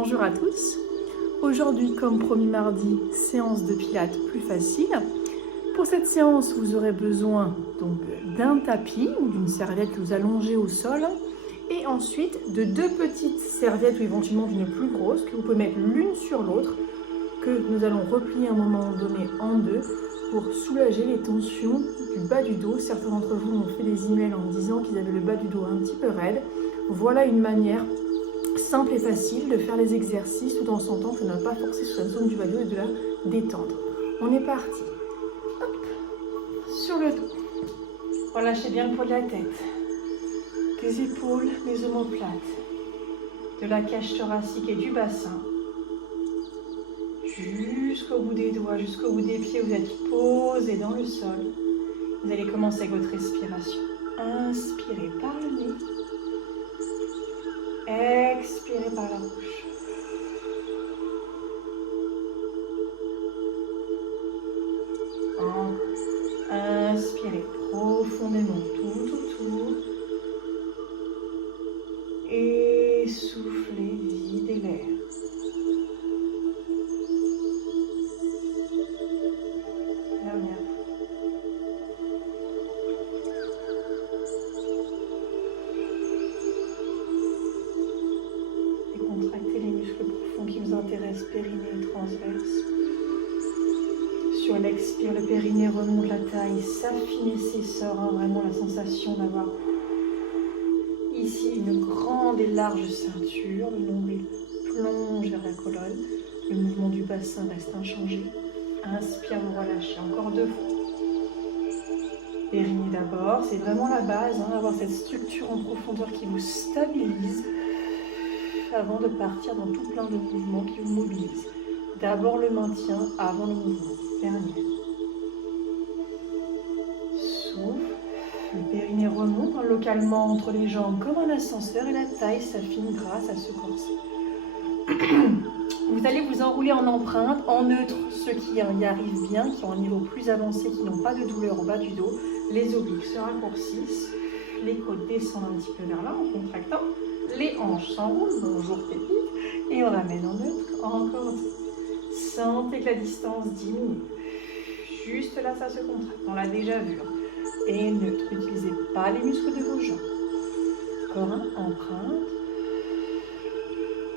Bonjour à tous. Aujourd'hui, comme promis mardi, séance de pilates plus facile. Pour cette séance, vous aurez besoin donc d'un tapis ou d'une serviette que vous allongez au sol et ensuite de deux petites serviettes ou éventuellement d'une plus grosse que vous pouvez mettre l'une sur l'autre que nous allons replier à un moment donné en deux pour soulager les tensions du bas du dos. Certains d'entre vous m'ont fait des emails en me disant qu'ils avaient le bas du dos un petit peu raide. Voilà une manière simple et facile de faire les exercices tout en sentant que ça ne va pas forcer sur la zone du bas du dos et de la détendre. On est parti. Hop. Sur le dos. Relâchez bien le poids de la tête. Des épaules, les omoplates. De la cage thoracique et du bassin. Jusqu'au bout des doigts, jusqu'au bout des pieds, vous êtes posé dans le sol. Vous allez commencer avec votre respiration. Inspirez par le nez. Expirez par la bouche. Inspirez profondément tout autour. Et soufflez, videz l'air. Dernière fois. Décontractez les muscles profonds qui vous intéressent, périnée et transverse. Sur l'expire, le périnée remonte la taille, s'affine et s'essore, vraiment la sensation d'avoir ici une grande et large ceinture, le nombril plonge vers la colonne, le mouvement du bassin reste inchangé. Inspire, vous relâchez, encore deux fois. Périnée d'abord, c'est vraiment la base, avoir cette structure en profondeur qui vous stabilise avant de partir dans tout plein de mouvements qui vous mobilisent. D'abord le maintien avant le mouvement. Dernier. Souffle. Le périnée remonte localement entre les jambes comme un ascenseur et la taille s'affine grâce à ce corset. Vous allez vous enrouler en empreinte, en neutre, ceux qui y arrivent bien, qui ont un niveau plus avancé, qui n'ont pas de douleur au bas du dos. Les obliques se raccourcissent, les côtes descendent un petit peu vers là en contractant, les hanches s'enroulent, bonjour pépite, et on ramène en neutre, encore. Sentez que la distance diminue. Juste là, ça se contracte, on l'a déjà vu. Et neutre, n'utilisez pas les muscles de vos jambes. Encore un, empreinte.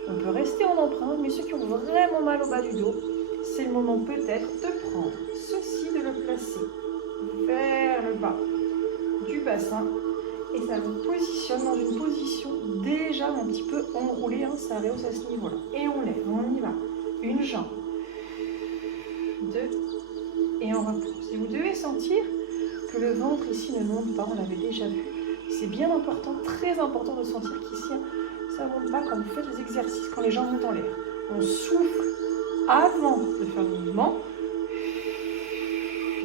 On peut rester en empreinte, mais ceux qui ont vraiment mal au bas du dos, c'est le moment peut-être de prendre ceci, de le placer vers le bas du bassin. Et ça vous positionne dans une position déjà un petit peu enroulée, ça rehausse à ce niveau-là. Et on lève, on y va. Une jambe. Deux. Et on repose. Et vous devez sentir que le ventre ici ne monte pas, on l'avait déjà vu. C'est bien important, très important de sentir qu'ici, ça ne monte pas quand vous faites les exercices, quand les jambes montent en l'air. On souffle avant de faire le mouvement.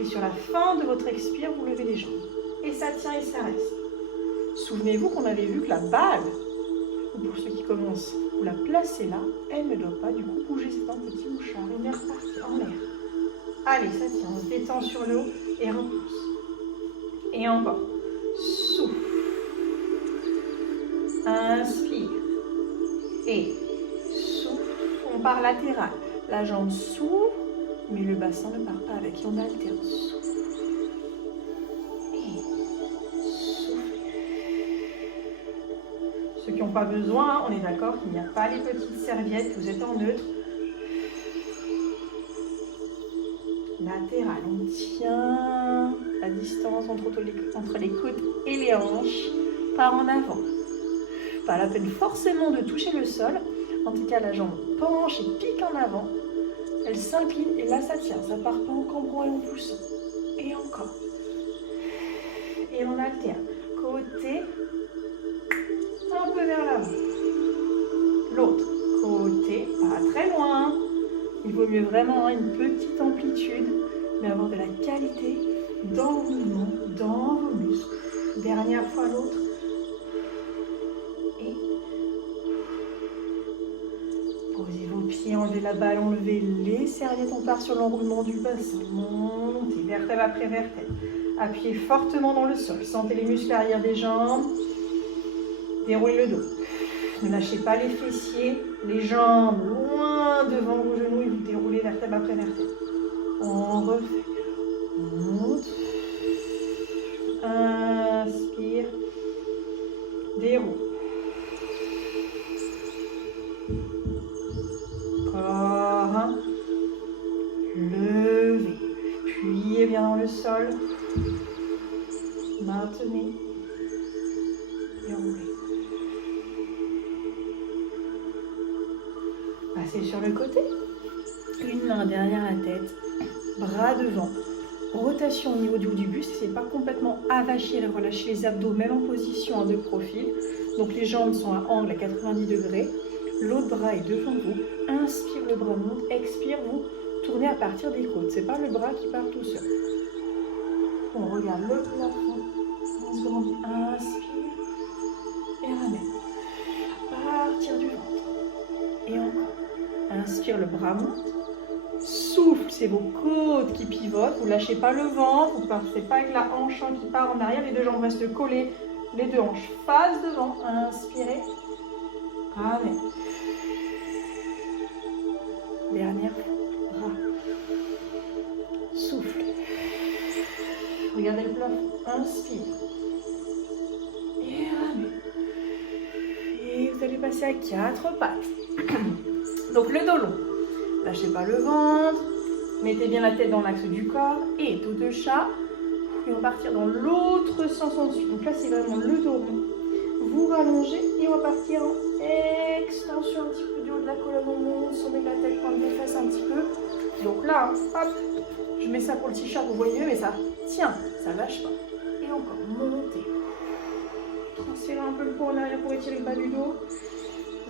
Et sur la fin de votre expire, vous levez les jambes. Et ça tient et ça reste. Souvenez-vous qu'on avait vu que la balle, ou pour ceux qui commencent, vous la placez là, elle ne doit pas du coup bouger, c'est un petit mouchard. On est reparti en l'air. Allez, ça tient, on se détend sur le haut et repousse. Et encore. Souffle. Inspire. Et souffle. On part latéral. La jambe s'ouvre, mais le bassin ne part pas avec. Et on alterne. Souffle. Et souffle. Ceux qui n'ont pas besoin, on est d'accord qu'il n'y a pas les petites serviettes, vous êtes en neutre. Latéral, on tient la distance entre les côtes et les hanches par en avant. Pas la peine forcément de toucher le sol. En tout cas, la jambe penche et pique en avant. Elle s'incline et là, ça tient. Ça part pas en cambrant et en poussant. Et encore. Et on alterne. Côté, un peu vers l'avant. L'autre côté, pas très loin. Il vaut mieux vraiment une petite amplitude, mais avoir de la qualité dans le mouvement, dans vos muscles. Dernière fois l'autre. Et posez vos pieds, enlevez la balle, enlevez les serviettes. On part sur l'enroulement du bassin. Montez, vertèbre après vertèbre. Appuyez fortement dans le sol. Sentez les muscles arrière des jambes. Déroulez le dos. Ne lâchez pas les fessiers, les jambes loin devant vos genoux et vous déroulez vertèbre après vertèbre. On refait. On monte. Inspire. Déroule. Encore un. Levez. Appuyez bien dans le sol. Maintenez. Et roulez. Passez sur le côté. Une main derrière la tête. Bras devant. Rotation au niveau du haut du buste. N'essayez pas complètement avacher, relâcher les abdos, même en position de profil. Donc les jambes sont à angle à 90 degrés. L'autre bras est devant vous. Inspire, le bras monte. Expire, vous tournez à partir des côtes. C'est pas le bras qui part tout seul. On regarde le plafond. On se grandit. Inspire. Et ramène. À partir du ventre. Et encore. Inspire, le bras monte. Souffle, c'est vos côtes qui pivotent. Vous ne lâchez pas le ventre. Vous ne partez pas avec la hanche qui part en arrière. Les deux jambes restent collées. Les deux hanches face devant. Inspirez. Ramène. Dernière fois. Bras. Souffle. Regardez le plafond. Inspire. Et ramène. Et vous allez passer à 4 pattes. Donc le dos long. Lâchez pas le ventre. Mettez bien la tête dans l'axe du corps. Et dos de chat. Et on va partir dans l'autre sens ensuite. Donc là, c'est vraiment le dos rond. Vous rallongez et on va partir en extension un petit peu du haut de la colonne. On monte, sommet de la tête, pointe des fesses un petit peu. Donc là, hop, je mets ça pour le t-shirt, vous voyez, mais ça tient, ça lâche pas. Et encore, montez. Transférez un peu le poids en arrière pour étirer le bas du dos.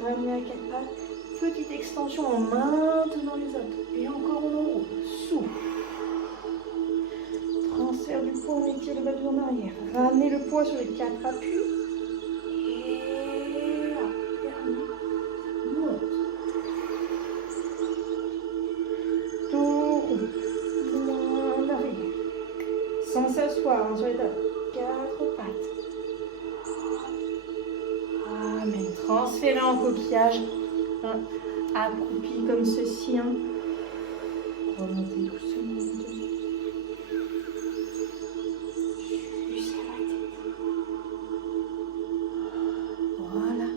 Ramenez à 4 pattes. Petite extension en maintenant les abdos. Et encore on enroule. Souffle. Transfert du poids, on étire le bas du dos en arrière. Ramenez le poids sur les 4 appuis. Et là, fermez. Monte. Dos rond. En arrière. Sans s'asseoir sur les tables. 4 pattes. Amen. Transférez en coquillage. Accroupi comme ceci. Remontez doucement. Jusqu'à la tête. Voilà.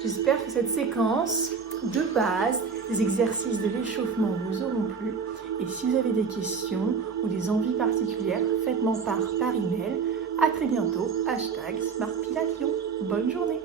J'espère que cette séquence de base, des exercices de l'échauffement vous auront plu. Et si vous avez des questions ou des envies particulières, faites-m'en part par email. À très bientôt. #SmartPilates. Bonne journée.